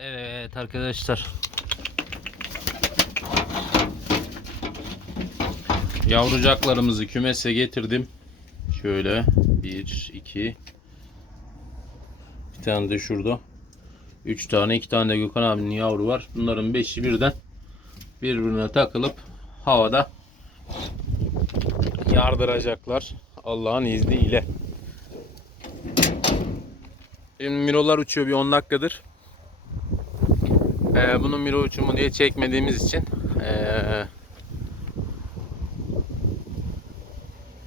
Evet arkadaşlar. Yavrucaklarımızı kümese getirdim. Şöyle bir, iki, bir tane de şurada. Üç tane, iki tane de Gökhan abinin yavru var. Bunların beşi birden birbirine takılıp havada yardıracaklar. Allah'ın izniyle. Şimdi mirolar uçuyor bir 10 dakikadır. Ee, bunun miro uçumu diye çekmediğimiz için ee,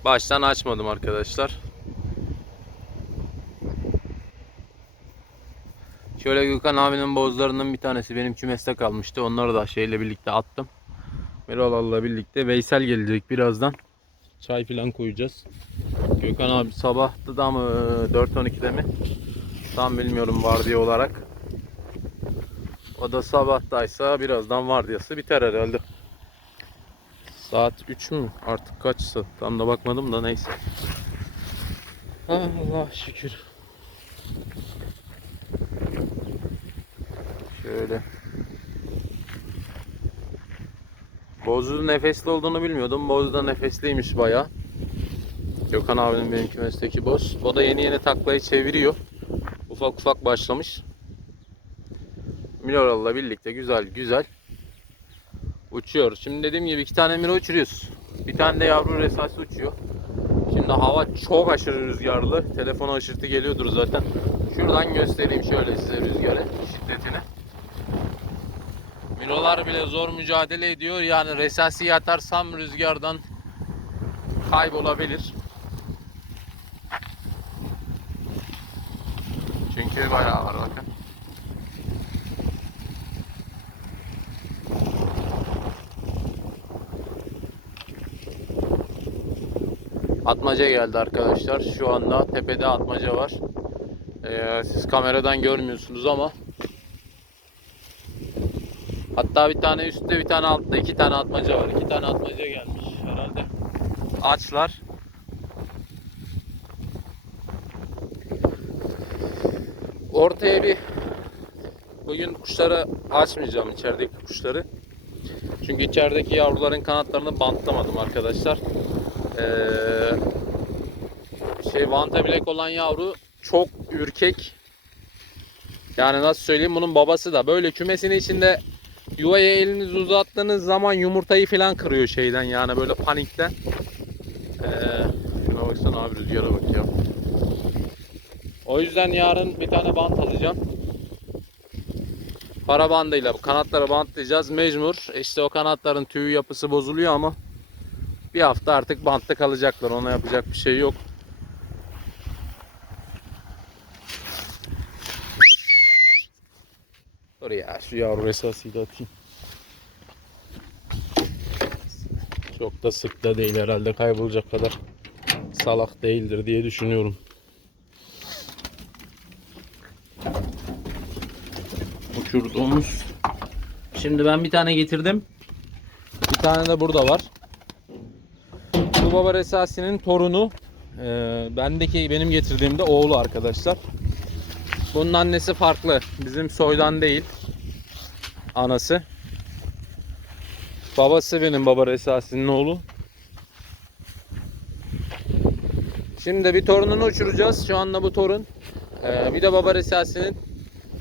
baştan açmadım arkadaşlar. Şöyle Gökhan abinin bozlarının bir tanesi benim kümeste kalmıştı. Onları da şeyle birlikte attım. Mirolarla birlikte Veysel gelecek birazdan. Çay falan koyacağız. Gökhan abi sabahtı da mı 4.12'de mi? Tam bilmiyorum vardiya olarak. O da sabahtaysa birazdan vardiyası biter herhalde. Saat 3 mü? Artık kaçsa? Tam da bakmadım da neyse. Allah şükür. Şöyle. Bozu nefesli olduğunu bilmiyordum. Boz da nefesliymiş baya. Gökhan abinin benim kümesteki boz. O da yeni yeni taklayı çeviriyor. Ufak ufak başlamış. Miloral'la birlikte güzel güzel uçuyor. Şimdi dediğim gibi iki tane Miro uçuruyoruz. Bir tane de yavru resası uçuyor. Şimdi hava çok aşırı rüzgarlı. Telefona aşırtı geliyordur zaten. Şuradan göstereyim şöyle size rüzgarı şiddetini. Mirolar bile zor mücadele ediyor. Yani resasiye atarsam rüzgardan kaybolabilir. Çünkü bayağı var bakın. Atmaca geldi arkadaşlar. Şu anda tepede atmaca var. Ee, siz kameradan görmüyorsunuz ama Hatta bir tane üstte bir tane altta iki tane atmaca var. İki tane atmaca gelmiş herhalde. Açlar. Ortaya bir bugün kuşları açmayacağım içerideki kuşları. Çünkü içerideki yavruların kanatlarını bantlamadım arkadaşlar. Ee, şey vanta bilek olan yavru çok ürkek. Yani nasıl söyleyeyim bunun babası da böyle kümesinin içinde yuvaya elinizi uzattığınız zaman yumurtayı falan kırıyor şeyden yani böyle panikten. Ee, şuna baksana abi rüzgara bak ya. O yüzden yarın bir tane bant alacağım. Para bandıyla bu kanatları bantlayacağız mecbur. İşte o kanatların tüy yapısı bozuluyor ama bir hafta artık bantta kalacaklar. Ona yapacak bir şey yok. Dur ya şu yavru esasıyla atayım. Çok da sık da değil herhalde kaybolacak kadar salak değildir diye düşünüyorum. Uçurduğumuz. Şimdi ben bir tane getirdim. Bir tane de burada var. Bu baba resasinin torunu. Ee, bendeki benim getirdiğimde oğlu arkadaşlar. Bunun annesi farklı. Bizim soydan değil. Anası. Babası benim baba resasinin oğlu. Şimdi bir torununu uçuracağız. Şu anda bu torun. Ee, bir de baba resasinin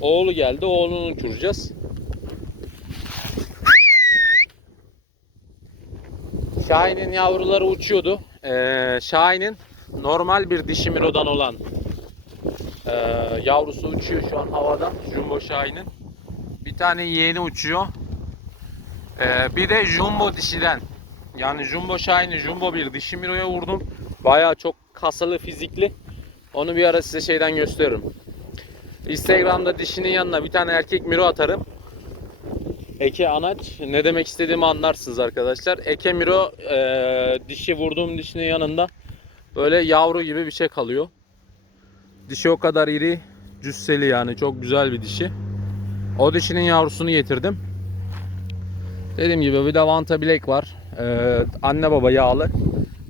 oğlu geldi. Oğlunu uçuracağız. Şahin'in yavruları uçuyordu. Ee, Şahin'in normal bir dişi mirodan olan ee, yavrusu uçuyor şu an havada. Jumbo Şahin'in. Bir tane yeğeni uçuyor. Ee, bir de Jumbo dişiden. Yani Jumbo Şahin'i Jumbo bir dişi miroya vurdum. Baya çok kasılı fizikli. Onu bir ara size şeyden gösteririm. Instagram'da dişinin yanına bir tane erkek miro atarım. Eke anaç. Ne demek istediğimi anlarsınız arkadaşlar. Eke miro e, dişi vurduğum dişinin yanında böyle yavru gibi bir şey kalıyor. Dişi o kadar iri, cüsseli yani çok güzel bir dişi. O dişinin yavrusunu getirdim. Dediğim gibi bir de Vanta Black var. Ee, anne baba yağlı.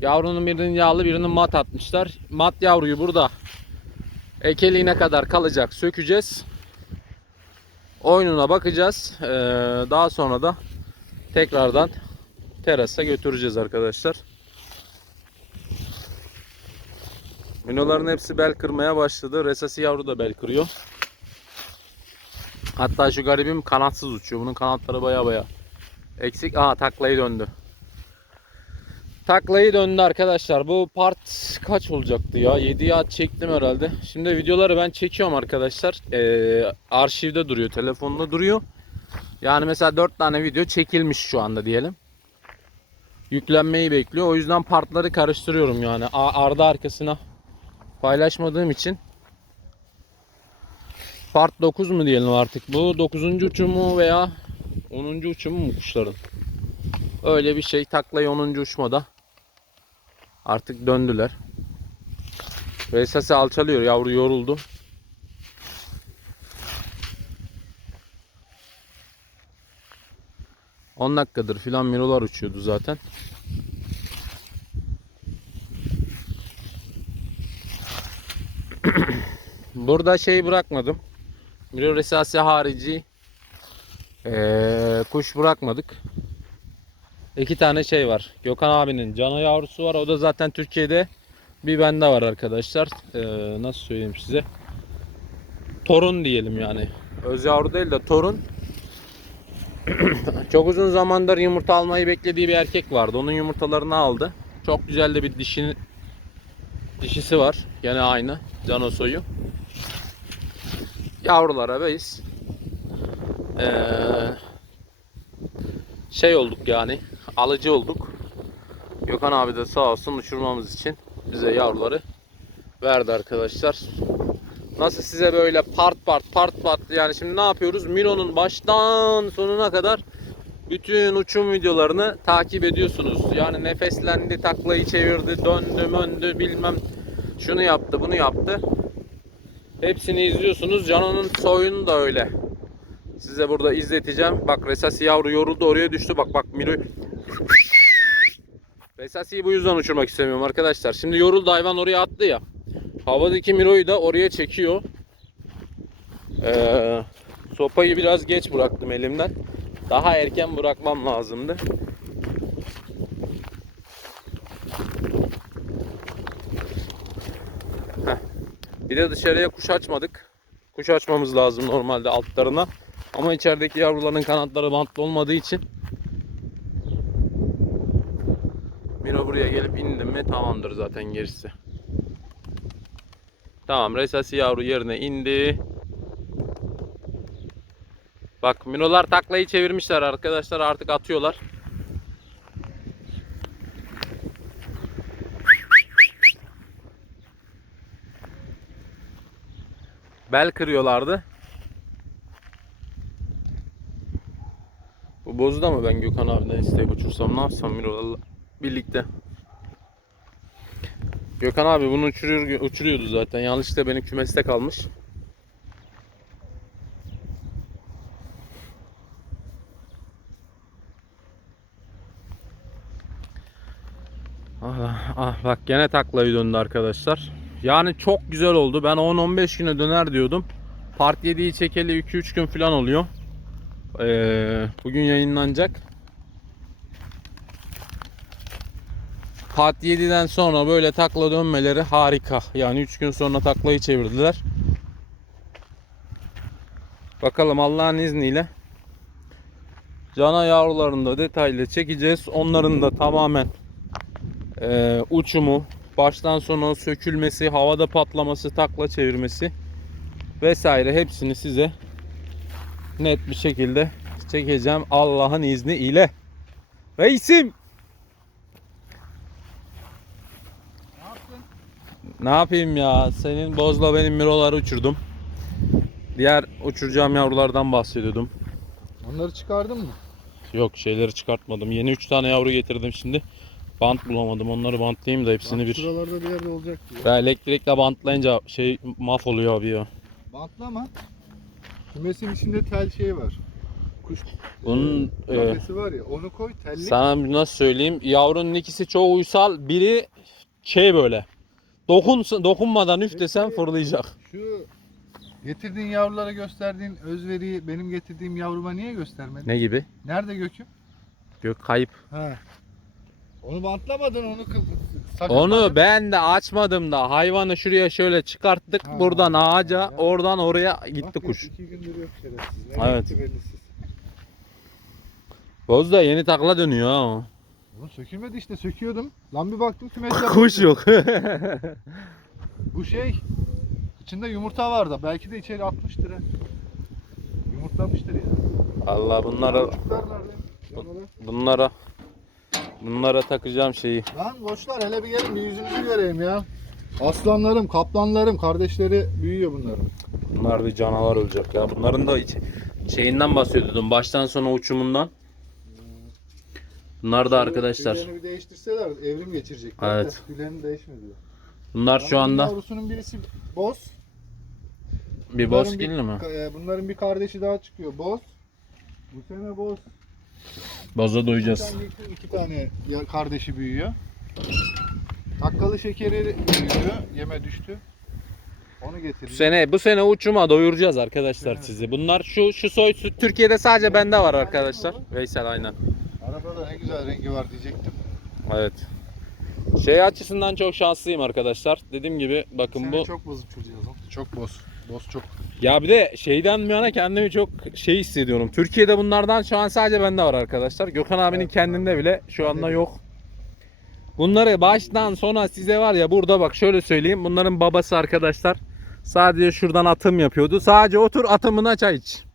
Yavrunun birinin yağlı birinin mat atmışlar. Mat yavruyu burada ekeliğine kadar kalacak sökeceğiz. Oyununa bakacağız. Ee, daha sonra da tekrardan terasa götüreceğiz arkadaşlar. Minoların hepsi bel kırmaya başladı. Resasi yavru da bel kırıyor. Hatta şu garibim kanatsız uçuyor. Bunun kanatları baya baya eksik. Aa taklayı döndü. Taklayı döndü arkadaşlar. Bu part kaç olacaktı ya? 7 yat çektim herhalde. Şimdi videoları ben çekiyorum arkadaşlar. Ee, arşivde duruyor. Telefonda duruyor. Yani mesela 4 tane video çekilmiş şu anda diyelim. Yüklenmeyi bekliyor. O yüzden partları karıştırıyorum yani. A- Ardı arkasına paylaşmadığım için. Part 9 mu diyelim artık. Bu 9. uçumu veya 10. uçumu mu kuşların? Öyle bir şey. Taklayı 10. uçmada. Artık döndüler. Ve sesi alçalıyor. Yavru yoruldu. On dakikadır filan mirolar uçuyordu zaten. Burada şey bırakmadım. Miro resasi harici eee, kuş bırakmadık. İki tane şey var. Gökhan abinin cana yavrusu var. O da zaten Türkiye'de bir bende var arkadaşlar. Eee, nasıl söyleyeyim size? Torun diyelim yani. Öz yavru değil de torun. Çok uzun zamandır yumurta almayı beklediği bir erkek vardı. Onun yumurtalarını aldı. Çok güzel de bir dişini dişisi var. Gene aynı. Cano soyu. Yavrulara beyiz. Ee, şey olduk yani. Alıcı olduk. Gökhan abi de sağ olsun uçurmamız için bize yavruları verdi arkadaşlar. Nasıl size böyle part part part part yani şimdi ne yapıyoruz? Milo'nun baştan sonuna kadar bütün uçum videolarını takip ediyorsunuz. Yani nefeslendi, taklayı çevirdi, döndü, möndü bilmem şunu yaptı, bunu yaptı. Hepsini izliyorsunuz. Cano'nun soyunu da öyle. Size burada izleteceğim. Bak Resasi yavru yoruldu oraya düştü. Bak bak Miro. Resasi'yi bu yüzden uçurmak istemiyorum arkadaşlar. Şimdi yoruldu hayvan oraya attı ya. Havadaki Miro'yu da oraya çekiyor. Ee, sopayı biraz geç bıraktım elimden. Daha erken bırakmam lazımdı. Heh. Bir de dışarıya kuş açmadık. Kuş açmamız lazım normalde altlarına. Ama içerideki yavruların kanatları bantlı olmadığı için buraya gelip indi mi tamamdır zaten gerisi. Tamam resasi yavru yerine indi. Bak Minolar taklayı çevirmişler arkadaşlar artık atıyorlar. Bel kırıyorlardı. Bu bozdu ama ben Gökhan abiden isteyip uçursam ne yapsam Mirolarla birlikte. Gökhan abi bunu uçuruyor, uçuruyordu zaten. Yanlışlıkla benim kümeste kalmış. Ah, ah bak gene taklayı döndü arkadaşlar. Yani çok güzel oldu. Ben 10-15 güne döner diyordum. Part 7'yi çekeli 2-3 gün falan oluyor. Ee, bugün yayınlanacak. Part 7'den sonra böyle takla dönmeleri harika. Yani 3 gün sonra taklayı çevirdiler. Bakalım Allah'ın izniyle cana yavrularını da detaylı çekeceğiz. Onların da tamamen e, uçumu, baştan sona sökülmesi, havada patlaması, takla çevirmesi vesaire hepsini size net bir şekilde çekeceğim Allah'ın izni ile. Reisim! Ne yapayım ya? Senin bozla benim miroları uçurdum. Diğer uçuracağım yavrulardan bahsediyordum. Onları çıkardın mı? Yok şeyleri çıkartmadım. Yeni 3 tane yavru getirdim şimdi. Bant bulamadım. Onları bantlayayım da hepsini bir. Şuralarda bir yerde olacak diyor. Ya elektrikle bantlayınca şey mahvoluyor abi ya. Bantlama. Kümesin içinde tel şey var. Kuş Bunun e, e, kafesi var ya onu koy telli. sana nasıl söyleyeyim? Yavrunun ikisi çoğu uysal. Biri şey böyle. Dokun, dokunmadan üf desen fırlayacak. Şu Getirdiğin yavrulara gösterdiğin özveriyi benim getirdiğim yavruma niye göstermedin? Ne gibi? Nerede göküm? Gök kayıp. Ha. Onu bantlamadın onu kı- sakın Onu ben de açmadım da hayvanı şuraya şöyle çıkarttık Ha, buradan ağaca ya. oradan oraya Bak gitti yok, kuş. iki gündür yok şerefsiz. Evet. gitti bellisiz. Boz da yeni takla dönüyor ha o. Oğlum sökülmedi işte söküyordum. Lan bir baktım kümes yapıldı. Kuş yok. Bu şey içinde yumurta vardı. Belki de içeri atmıştır ha. Yumurtlamıştır ya. Allah bunlara Çocuklar nerede? Yavrular. bunlara bunlara takacağım şeyi. Lan koçlar hele bir gelin bir yüzünüzü göreyim ya. Aslanlarım, kaplanlarım, kardeşleri büyüyor bunların. Bunlar bir canavar olacak ya. Bunların da iç- şeyinden bahsediyordum. Baştan sona uçumundan. Bunlar da arkadaşlar. Tüylerini bir değiştirseler evrim geçirecekler. Evet. Tüylerini değişmediler. Bunlar şu anda Yavrusunun birisi boz. bir Bunların bozkirli mi? e, Bunların bir kardeşi daha çıkıyor boz. Bu sene boz. Boza doyacağız. Geçen iki, iki tane ya- kardeşi büyüyor. Takkalı şekeri büyüdü. Yeme düştü. Onu Bu getirdi. sene bu sene uçuma doyuracağız arkadaşlar sizi. Bunlar şu şu soy Türkiye'de sadece bende var arkadaşlar. Veysel aynen. Arabada ne güzel rengi var diyecektim. Evet. Şey açısından çok şanslıyım arkadaşlar. Dediğim gibi bakın Sene bu çok boz oğlum. Çok boz. Boz çok. Ya bir de şeyden bir yana kendimi çok şey hissediyorum. Türkiye'de bunlardan şu an sadece bende var arkadaşlar. Gökhan abinin Evet, kendinde bile şu anda de. yok. Bunları baştan sona size var ya burada bak şöyle söyleyeyim. Bunların babası arkadaşlar sadece şuradan atım yapıyordu. Sadece otur atımına çay iç.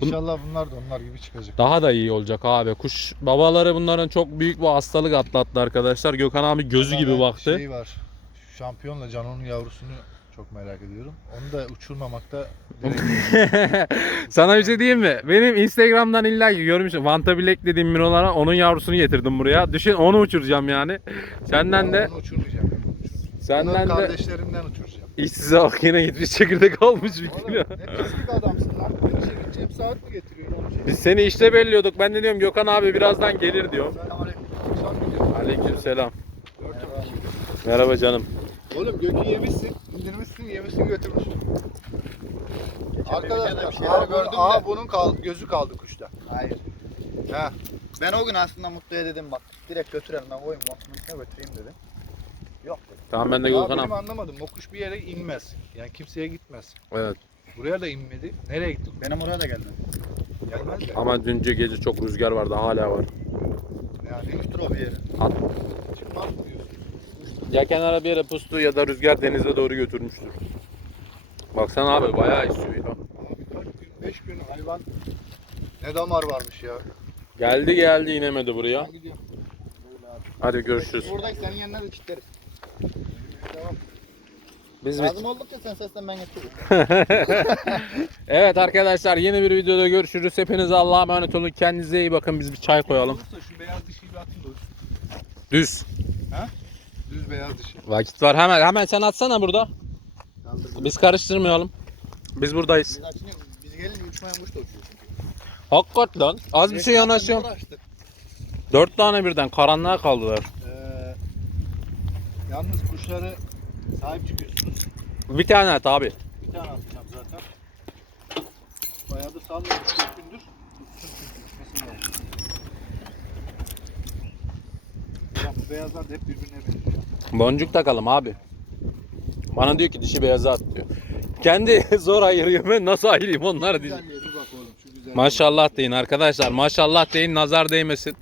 İnşallah bunlar da onlar gibi çıkacak. Daha da iyi olacak abi. Kuş babaları bunların çok büyük bir hastalık atlattı arkadaşlar. Gökhan abi gözü gibi baktı. Şey var. Şampiyonla Cano'nun yavrusunu çok merak ediyorum. Onu da uçurmamakta Sana bir şey diyeyim mi? Benim Instagram'dan illa ki görmüşsün. Vanta Bilek dediğim mirolara onun yavrusunu getirdim buraya. Düşün onu uçuracağım yani. Senden de onu uçurmayacağım. senden Onların de kardeşlerinden uçuracağım. İşsize bak yine gitmiş çekirdek almış bir kilo. ne pislik adamsın lan. Bir işe gideceğim saat mi getiriyorsun? oğlum? Biz seni işte belliyorduk. Ben de diyorum Gökhan abi birazdan gelir diyor. Selamünaleyküm. Akşam gidiyorum. Aleykümselam. Merhaba. Merhaba canım. Oğlum gökü yemişsin, indirmişsin, yemişsin götürmüşsün. Arkadaşlar, bir şeyler aha, gördüm aha de. bunun kal- gözü kaldı kuşta. Hayır. Ha. Ben o gün aslında Mutlu'ya dedim bak direkt götürelim ben koyayım üstüne götüreyim dedim. Yok. Tamam ben de benim abi. anlamadım. O kuş bir yere inmez. Yani kimseye gitmez. Evet. Buraya da inmedi. Nereye gitti? Benim oraya da geldi. Gelmez de. Ama dünkü gece çok rüzgar vardı hala var. Yani Gitmiştir o bir yere. çıkmaz mı diyorsun? Ya kenara bir yere pustu ya da rüzgar denize doğru götürmüştür. Baksana abi bayağı esiyor ya. Abi kaç gün, beş gün hayvan ne damar varmış ya. Geldi geldi inemedi buraya. Ben gidiyorum. Hadi görüşürüz. Buradaki senin yanına da çitleriz. Biz Lazım oldukça sen seslen ben getiririm. Evet arkadaşlar yeni bir videoda görüşürüz. Hepinize Allah'a emanet olun. Kendinize iyi bakın. Biz bir çay koyalım. Şu beyaz dişiyi bir atın da. Düz. Düz beyaz dişi. Vakit var. Hemen hemen sen atsana burada. Kaldır. Biz karıştırmayalım. Biz buradayız. Biz açınca biz gelince uçmayan kuş da uçuyor çünkü. Hakikaten. Az bir şey yanaşıyorum. Uğraştık. Dört tane birden karanlığa kaldılar. Yalnız kuşları sahip çıkıyorsunuz. Bir tane at abi. Bir tane atacağım zaten. Bayağı da sallıyorum. 3 gündür. Bu beyazlar da hep birbirine benziyor. Boncuk takalım abi. Bana diyor ki dişi beyaza at diyor. Kendi zor ayırıyor. Ben nasıl ayırayım onları diyor. Güzel yeri bak oğlum şu güzel. Maşallah deyin arkadaşlar. Maşallah deyin nazar değmesin.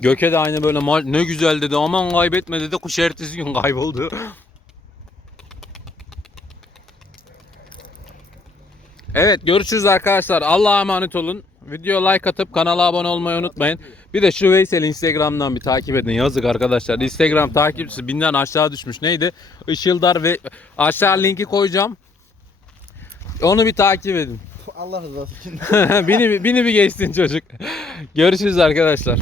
Göke de aynı böyle ma- ne güzel dedi aman kaybetme dedi kuş ertesi gün kayboldu. Evet görüşürüz arkadaşlar. Allah'a emanet olun. Video like atıp kanala abone olmayı unutmayın. Bir de şu Veysel Instagram'dan bir takip edin. Yazık arkadaşlar. Instagram takipçisi binden aşağı düşmüş. Neydi? Işıldar ve aşağı linki koyacağım. Onu bir takip edin. Allah rızası için. bini, bini bir geçsin çocuk. Görüşürüz arkadaşlar.